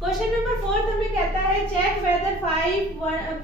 Question number 4 हमें कहता है check whether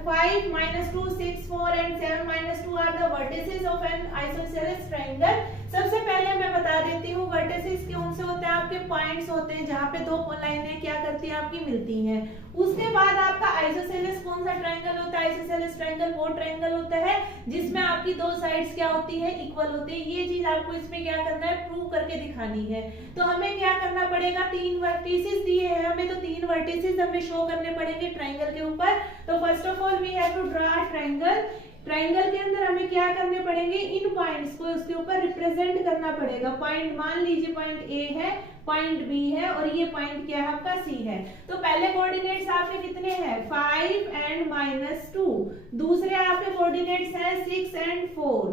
5 minus 2 6 4 and 7 minus 2 are the vertices of an isosceles triangle. सबसे पहले मैं बता देती हूँ वर्टिसेस कौन से होते हैं, आपके पॉइंट्स होते हैं जहाँ पे दो लाइनें क्या करती हैं आपकी मिलती हैं। उसके बाद आपका आइसोसेलेस कौन सा ट्रायंगल होता है, आइसोसेलेस ट्रायंगल वो ट्रायंगल होता है जिसमें आपकी दो साइड्स क्या होती है, इक्वल होती है। ये चीज आपको इसमें क्या करना है, प्रूव करके दिखानी है। तो हमें क्या करना पड़ेगा, तीन वर्टिसेस दिए हैं हमें, तो तीन वर्टिसेस हमें शो करने पड़ेंगे ट्रायंगल के ऊपर। तो first of all we have to draw a triangle. Triangle के अंदर हमें क्या करने पड़ेंगे, इन पॉइंट्स को उसके ऊपर रिप्रेजेंट करना पड़ेगा। पॉइंट मान लीजिए पॉइंट ए है, पॉइंट बी है और ये पॉइंट क्या है आपका सी है। तो पहले कोऑर्डिनेट्स आपके कितने हैं, 5 एंड -2। दूसरे आपके कोऑर्डिनेट्स हैं 6 एंड 4।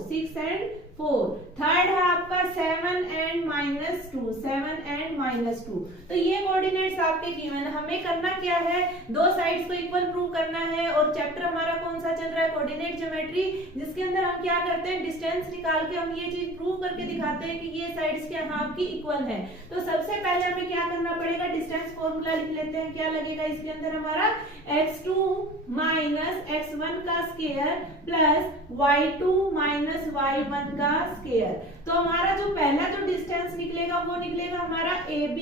थर्ड है आपका 7 एंड -2। तो ये कोऑर्डिनेट्स आपके गिवन। हमें करना क्या है, दो साइड्स को इक्वल प्रूव करना है। और चैप्टर हमारा कौन सा चल रहा है, कोऑर्डिनेट ज्योमेट्री, जिसके अंदर हम क्या करते हैं, डिस्टेंस निकाल के हम ये चीज प्रूव करके दिखाते हैं कि ये साइड्स क्या यहाँ आपकी इक्वल है। तो सबसे पहले हमें क्या करना पड़ेगा, डिस्टेंस फॉर्मूला लिख लेते हैं। क्या लगेगा इसके अंदर हमारा, x2 - x1 का स्क्वायर प्लस y2 - y1 का स्क्वायर। तो हमारा जो पहला जो डिस्टेंस निकलेगा वो निकलेगा हमारा AB।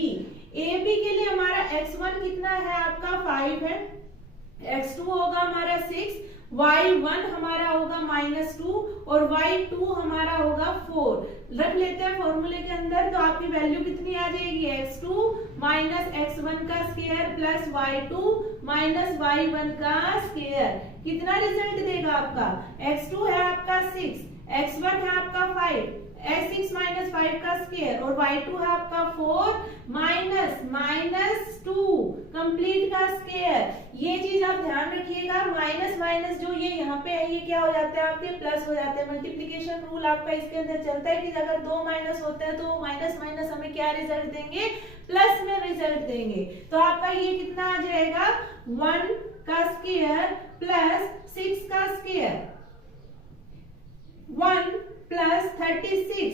AB के लिए हमारा x1 कितना है आपका 5 है, x2 होगा हमारा 6, y1 हमारा होगा -2 और y2 हमारा होगा 4। रख लेते हैं फॉर्मूले के अंदर। तो आपकी वैल्यू कितनी आ जाएगी, x2 - x1 का स्क्वायर प्लस y2 - y1 का स्क्वायर। कितना रिजल्ट देगा आपका, x2 है आपका 6, x1 है आपका 5, s6 - 5 का स्क्वायर और y2 है आपका 4 -2 कंप्लीट का स्क्वायर। ये चीज आप ध्यान रखिएगा, माइनस माइनस जो ये यहाँ पे है ये क्या हो जाते हैं आपके प्लस हो जाते हैं। मल्टीप्लिकेशन रूल आपका इसके अंदर चलता है कि अगर दो माइनस होते हैं तो माइनस माइनस हमें क्या रिजल्ट देंगे, प्लस में रिजल्ट देंगे। तो आपका ये कितना आ जाएगा, 1 का स्क्वायर प्लस 6 का स्क्वायर, 1 + 36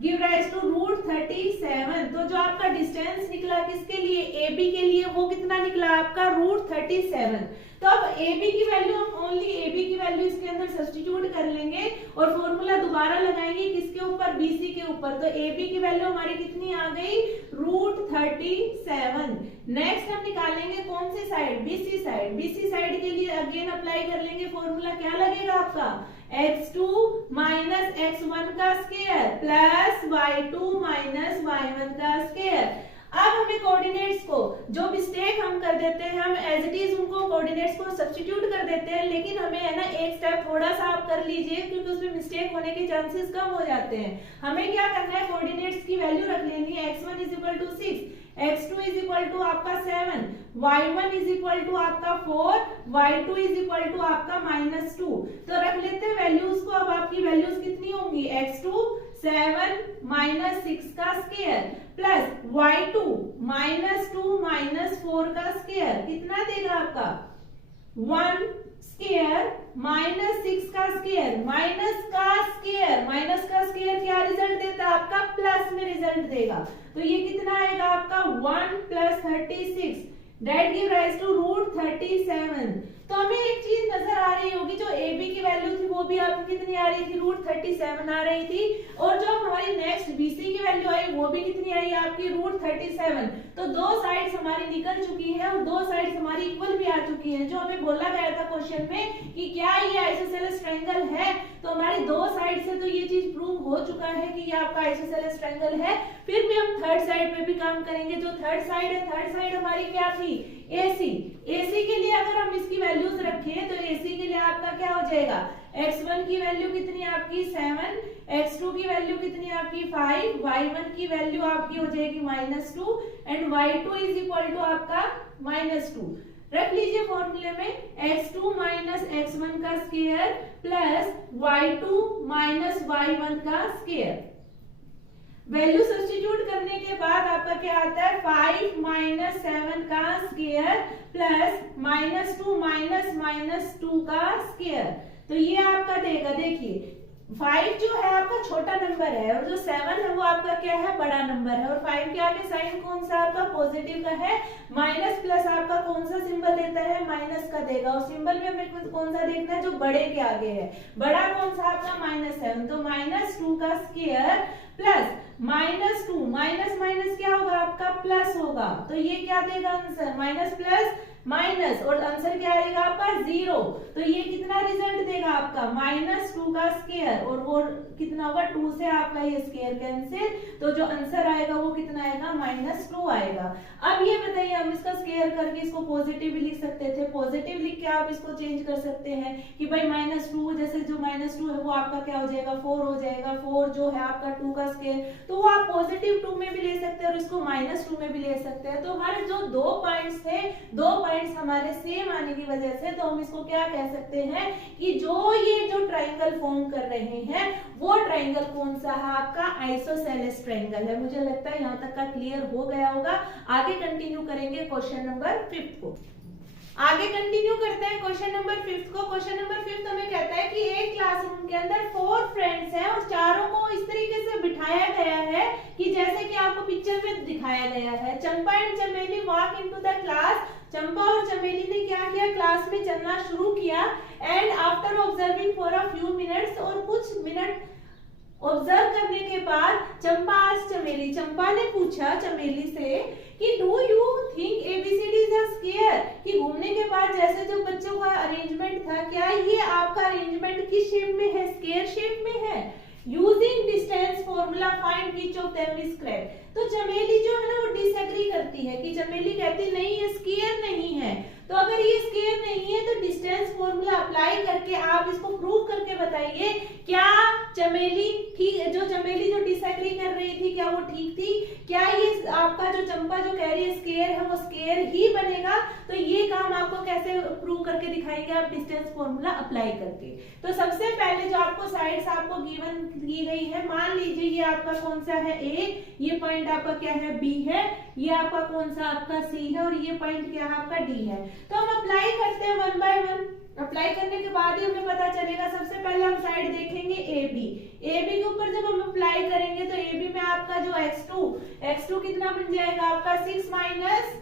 गिव राइज टू √37। तो जो आपका डिस्टेंस निकला किसके लिए, AB के लिए, वो कितना निकला आपका √37। तो अब AB की वैल्यू, हम ओनली AB की वैल्यू इसके अंदर सब्स्टिट्यूट कर लेंगे और फॉर्मूला दोबारा लगाएंगे किसके ऊपर, BC के ऊपर। तो AB की वैल्यू हमारी कितनी आ गई, √37। नेक्स्ट हम निकालेंगे कौन सी side, BC side. BC side के लिए अगेन अप्लाई कर लेंगे फॉर्मूला। क्या लगेगा आपका, x2 - x1 का स्क्वायर प्लस y2 - y1 का स्क्वायर। अब हमें कोऑर्डिनेट्स को, जो मिस्टेक हम कर देते हैं, हम एज इट इज उनको कोऑर्डिनेट्स को सब्स्टिट्यूट कर देते हैं, लेकिन हमें है ना एक स्टेप थोड़ा सा आप कर लीजिए क्योंकि उसमें मिस्टेक होने के चांसेस कम हो जाते हैं। हमें क्या करना है, कोऑर्डिनेट्स की वैल्यू रख लेनी है। x1 = 6, x2 = आपका 7, y1 = आपका 4, y2 = आपका -2। तो रख लेते हैं वैल्यूज को। अब आपकी वैल्यूज कितनी होंगी, x2 7 - 6 का स्क्वायर प्लस y2 -2 - 4 का स्क्वायर। कितना देगा आपका, 1 स्क्वायर -6 का स्क्वायर, माइनस का स्क्वायर क्या रिजल्ट देता है आपका, प्लस में रिजल्ट देगा। तो ये कितना आएगा आपका 1 + 36 दैट गिव राइज टू √37। तो हमें एक चीज नजर आ रही होगी, जो AB की वैल्यू थी वो भी आपकी कितनी आ रही थी, √37 आ रही थी। और जो हमारी नेक्स्ट BC की वैल्यू आई वो भी कितनी आई आपकी, √37। तो दो साइड्स हमारी निकल चुकी है और दो साइड्स हमारी इक्वल भी आ चुकी है। जो हमें बोला गया था क्वेश्चन में कि क्या ये आइसोसेलेस ट्रायंगल है, तो हमारी दो साइड से तो ये चीज प्रूव हो चुका है कि ये आपका आइसोसेलेस ट्रायंगल है। फिर भी हम थर्ड साइड पे भी काम करेंगे। जो थर्ड साइड है, थर्ड साइड हमारी क्या थी, AC के लिए अगर हम इसकी वैल्यूज रखें तो AC के लिए आपका क्या हो जाएगा, x1 की वैल्यू कितनी आपकी 7, x2 की वैल्यू कितनी आपकी 5, y1 की वैल्यू आपकी हो जाएगी -2 एंड y2 = आपका -2। रख लीजिए फॉर्मूले में, x2 - x1 का स्क्वायर प्लस y2 - y1 का स्क्वायर। वैल्यू सब्स्टिट्यूट करने के बाद आपका क्या आता है, 5 - 7 का स्क्वायर प्लस -2 - -2 का स्क्वायर। तो ये आपका देगा, देखिए 5 जो है आपका छोटा नंबर है और जो 7 है वो आपका क्या है, बड़ा नंबर है। और 5 के आगे साइन कौन सा आपका पॉजिटिव का है, माइनस प्लस आपका कौन सा सिंबल देता है, माइनस का देगा। और सिंबल में हमें कौन सा देखना है, जो बड़े के आगे है। बड़ा कौन सा आपका -7, तो -2 का स्क्वायर प्लस -2, माइनस माइनस क्या होगा आपका प्लस होगा, तो ये क्या देगा आंसर, माइनस प्लस माइनस, और आंसर क्या आएगा आपका 0। तो ये कितना रिजल्ट देगा आपका, -2 का स्क्वायर, और वो कितना होगा 2 से आपका ये स्क्वायर कैंसिल, तो जो आंसर आएगा वो कितना आएगा, -2 आएगा। अब ये बताइए, हम इसका स्क्वायर करके इसको पॉजिटिव भी लिख सकते थे, पॉजिटिव लिख के आप इसको चेंज कर सकते हैं कि भाई -2, जैसे जो -2 है वो आपका क्या हो जाएगा, 4 हो जाएगा। 4 जो है आपका 2 का स्क्वायर, तो वो आप पॉजिटिव 2 में भी ले सकते हैं और इसको -2 में भी ले सकते हैं। तो हमारे जो 2 पॉइंट्स थे, 2 पॉइंट्स हमारे सेम आने की वजह से, तो हम इसको क्या कह सकते हैं कि जो ये जो ट्राइंगल फॉर्म कर रहे हैं वो ट्राइंगल कौन सा है आपका, आइसोसेलेस ट्राइंगल है। मुझे लगता है यहाँ तक का क्लियर हो गया होगा। आगे कंटिन्यू करेंगे क्वेश्चन नंबर 5 को। आगे कंटिन्यू करते हैं क्वेश्चन नंबर 5 को। क्वेश्चन नंबर 5 हमें कहता है कि एक क्लासरूम के अंदर 4 फ्रेंड्स हैं और चारों को इस तरीके से बिठाया गया है कि जैसे कि आपको पिक्चर में दिखाया गया है। चंपा एंड चमेली वॉक इनटू द क्लास। चंपा और चमेली ने क्या किया, क्लास में चलना शुरू किया। And after observing for a few minutes, और कुछ मिनट ऑब्जर्व करने के बाद चंपा आज चमेली, चंपा ने पूछा चमेली से कि do you think ABCD is a square, कि घूमने के बाद जैसे जो बच्चों का अरेंजमेंट था, क्या ये आपका अरेंजमेंट किस शेप में है, स्क्वायर शेप में है। Using distance formula find which of them is correct. तो चमेली जो है ना वो डिसएग्री करती है, कि चमेली कहती नहीं ये स्क्वायर नहीं है। तो अगर ये स्क्वायर नहीं है तो डिस्टेंस फॉर्मूला अप्लाई करके आप इसको प्रूव करके बताइए, क्या चमेली ठीक, जो चमेली जो डिसएग्री कर रही थी क्या वो ठीक थी, क्या ये आपका जो चंपा जो कह रही है स्क्वायर है वो स्क्वायर ही बनेगा। तो ये काम आपको कैसे प्रूव करके दिखाएंगे आप, डिस्टेंस फॉर्मूला अप्लाई करके। तो सबसे पहले जो आपको साइड्स आपको गिवन की गई है, मान लीजिए ये आपका कौन सा है ए, ये पॉइंट आपका क्या है बी है, ये आपका कौन सा आपका सी है, और ये पॉइंट क्या है आपका डी है। तो हम अप्लाई करते हैं 1 बाय 1। अप्लाई करने के बाद ही हमें पता चलेगा। सबसे पहले हम साइड देखेंगे ए बी। ए बी के ऊपर जब हम अप्लाई करेंगे तो ए बी में आपका जो x2 कितना बन जाएगा आपका 6 माइनस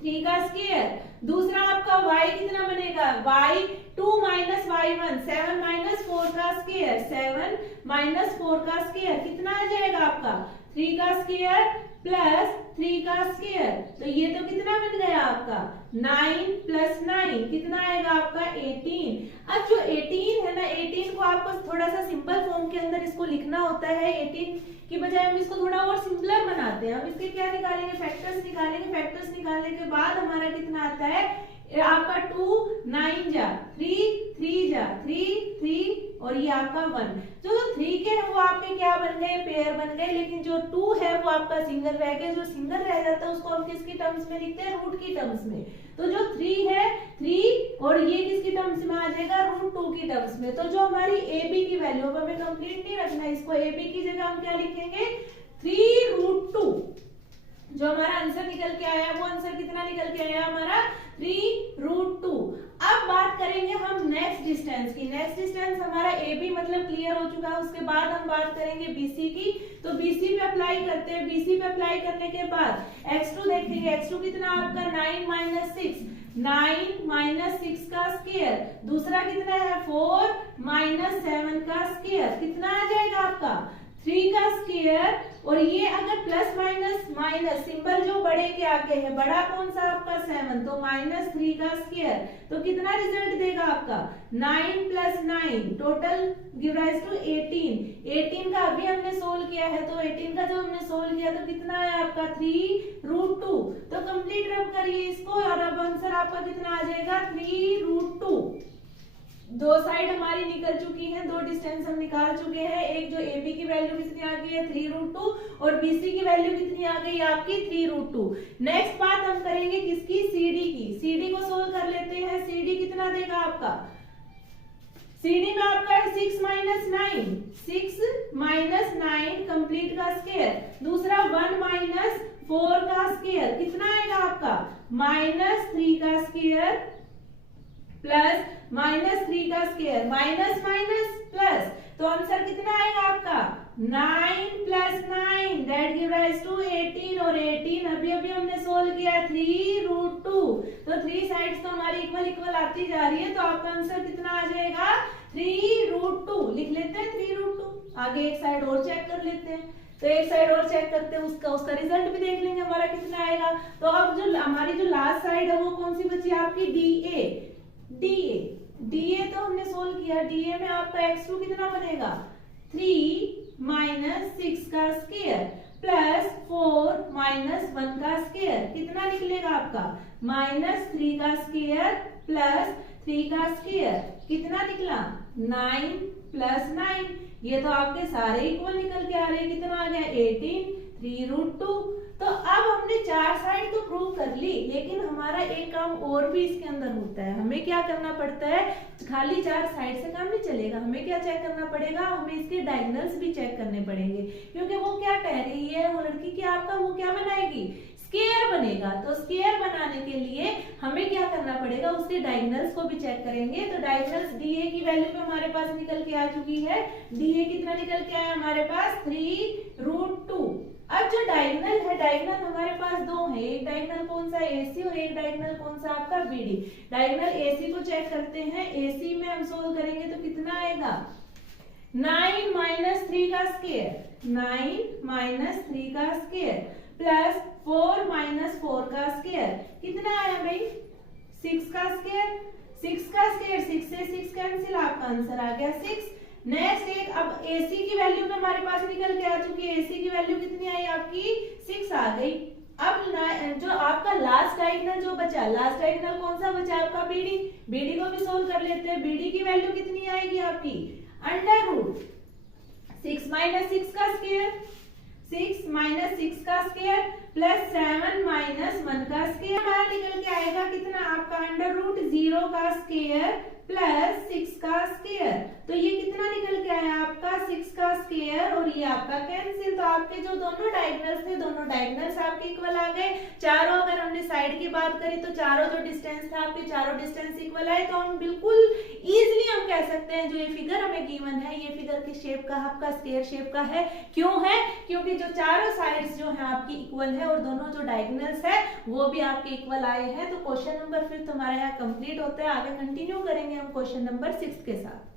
3 का स्क्वायर। दूसरा आपका y कितना बनेगा, y2 माइनस y1, 7 माइनस 4 का स्क्वायर, 7 माइनस 4 का स्क्वायर कितना आ जाएगा आपका 3 का स्क्वायर प्लस 3 का स्क्वायर। तो ये तो कितना बन गया आपका 9 प्लस 9 कितना आएगा आपका 18। अब जो 18 है ना, 18 को आपको थोड़ा सा सिंपल फॉर्म के अंदर इसको लिखना होता है। 18 की बजाय हम इसको थोड़ा और सिंपलर बनाते हैं। हम इसके क्या निकालेंगे, फैक्टर्स निकालेंगे। फैक्टर्स निकालने के बाद हमारा कितना आता है आपका 2 9 जा 3 3 जा 3 3 और ये आपका 1। जो 3 के है वो आपके क्या बन गए, पेयर बन गए, लेकिन जो 2 है वो आपका सिंगल रह गया। जो सिंगल रह जाता है उसको हम किसकी टर्म्स में लिखते हैं, रूट की टर्म्स में। तो जो 3 है 3 और ये किसकी टर्म्स में आ जाएगा, √2 की टर्म्स में। तो जो हमारी ए बी की वैल्यू, अब हमें कंप्लीट नहीं रखना है इसको, ए बी की जगह हम क्या लिखेंगे 3√2। जो हमारा आंसर निकल के आया वो आंसर कितना निकल के आया हमारा 3√2। अब बात करेंगे हम नेक्स्ट डिस्टेंस की। नेक्स्ट डिस्टेंस हमारा ए बी मतलब क्लियर हो चुका है। उसके बाद हम बात करेंगे बीसी की। तो बीसी पे अप्लाई करते हैं। बीसी पे अप्लाई करने के बाद x2 देखेंगे। x2 कितना आपका 9 माइनस 6, 9 माइनस 6 का स्क्वायर। दूसरा कितना है 4 माइनस 7 का स्क्वायर कितना आ जाएगा आपका 3 का स्क्वायर। और ये अगर प्लस माइनस माइनस सिंबल जो बड़े के आगे है, बड़ा कौन सा आपका 7, तो -3 का स्क्वायर। तो कितना रिजल्ट देगा आपका 9 plus 9 total give rise to 18। 18 का अभी हमने सोल्व किया है, तो 18 का जो हमने सोल्व किया तो कितना है आपका 3√2। तो कंप्लीट रब करिए इसको और अब आंसर आपका कितना आ जाएगा 3√2। दो साइड हमारी निकल चुकी हैं, दो डिस्टेंस हम निकाल चुके हैं। एक जो ए बी की वैल्यू कितनी आ गई है 3√2 और बीसी की वैल्यू कितनी आ गई है आपकी 3√2। नेक्स्ट बात हम करेंगे किसकी, सीडी की। सीडी को सोल्व कर लेते हैं। सीडी कितना देगा आपका, सीडी में आपका 6 माइनस 9, 6 माइनस 9 कंप्लीट का स्क्वायर। दूसरा 1 माइनस 4 का स्क्वायर कितना आएगा आपका -3 का स्क्वायर प्लस -3 का स्क्वायर माइनस माइनस प्लस, तो आंसर कितना आएगा आपका 9 + 9 दैट गिव राइज टू 18 और 18 अभी हमने सोल्व किया 3√2, तो 3 साइड्स तो हमारी इक्वल इक्वल आती जा रही है, तो आपका आंसर कितना आ जाएगा 3√2 लिख लेते हैं 3√2। आगे एक साइड और चेक कर लेते हैं, तो एक साइड और चेक करते हैं, उसका रिजल्ट भी देख लेंगे हमारा कितना आएगा। तो अब जो हमारी जो लास्ट साइड है वो कौन सी बची आपकी DA तो हमने सोल्व किया, DA में आपका x2 कितना बनेगा 3 - 6 का स्क्वायर प्लस 4 - 1 का स्क्वायर कितना निकलेगा आपका -3 का स्क्वायर प्लस 3 का स्क्वायर कितना निकला 9 + 9, ये तो आपके सारे इक्वल निकल के आ रहे हैं, कितना आ गया 18 3√2। तो अब हमने चार साइड तो प्रूव कर ली, लेकिन हमारा एक काम और भी इसके अंदर होता है, हमें क्या करना पड़ता है, खाली चार साइड से काम नहीं चलेगा, हमें क्या चेक करना पड़ेगा, हमें इसके डायगोनल्स भी चेक करने पड़ेंगे, क्योंकि वो क्या कह रही है वो लड़की की आपका वो क्या बनाएगी स्क्वायर बनेगा। तो स्क्वायर बनाने के लिए हमें क्या करना पड़ेगा, उसके डायगोनल्स को भी चेक करेंगे। तो डायगोनल्स DA की वैल्यू पे हमारे पास निकल के आ चुकी है, DA कितना निकल के आया हमारे पास 3√2। अब जो डायगोनल है, डायगोनल हमारे पास दो है, एक डायगोनल कौन सा AC और एक डायगोनल कौन सा आपका BD। डायगोनल AC को चेक करते हैं, AC में हम सोल्व करेंगे तो कितना आएगा 9 - 3 का स्क्वायर 9 - 3 का स्क्वायर प्लस 4 - 4 का स्क्वायर कितना आया भाई 6 का स्क्वायर 6 का स्क्वायर 6 से 6 कैंसिल, आपका आंसर आ गया 6। नेक्स्ट एक अब AC की वैल्यू में हमारे पास निकल के आ चुकी है, AC की वैल्यू कितनी आई आपकी 6 आ गई। अब जो आपका लास्ट डायगोनल जो बचा, लास्ट डायगोनल कौन सा बचा आपका BD को भी सोल्व कर लेते हैं। BD की वैल्यू कितनी आएगी आपकी √6 - 6 का स्क्वायर 6 - 6 का स्क्वायर प्लस 7 - 1 का स्क्वायर, बाहर निकल के आएगा कितना आपका √0 का स्क्वायर प्लस 6 का स्क्वायर, तो ये कितना निकल के आया आपका 6 का स्क्वायर और ये आपका कैंसिल। तो आपके जो दोनों डायगोनल्स थे, दोनों डायगोनल्स आपके इक्वल आ गए। चारों अगर हमने साइड की बात करी तो चारों जो डिस्टेंस था आपके चारों डिस्टेंस इक्वल आए, तो हम बिल्कुल इजीली हम कह सकते हैं जो ये फिगर हमें गिवन है, ये फिगर किस शेप का आपका स्क्वायर शेप का है। क्यों है, क्योंकि जो चारों साइड्स जो है आपकी इक्वल है और दोनों जो डायगोनल्स है वो भी आपके इक्वल आए हैं। तो क्वेश्चन नंबर 5 हमारे यहाँ कंप्लीट होता है। आगे कंटिन्यू करेंगे हम क्वेश्चन नंबर 6 के साथ।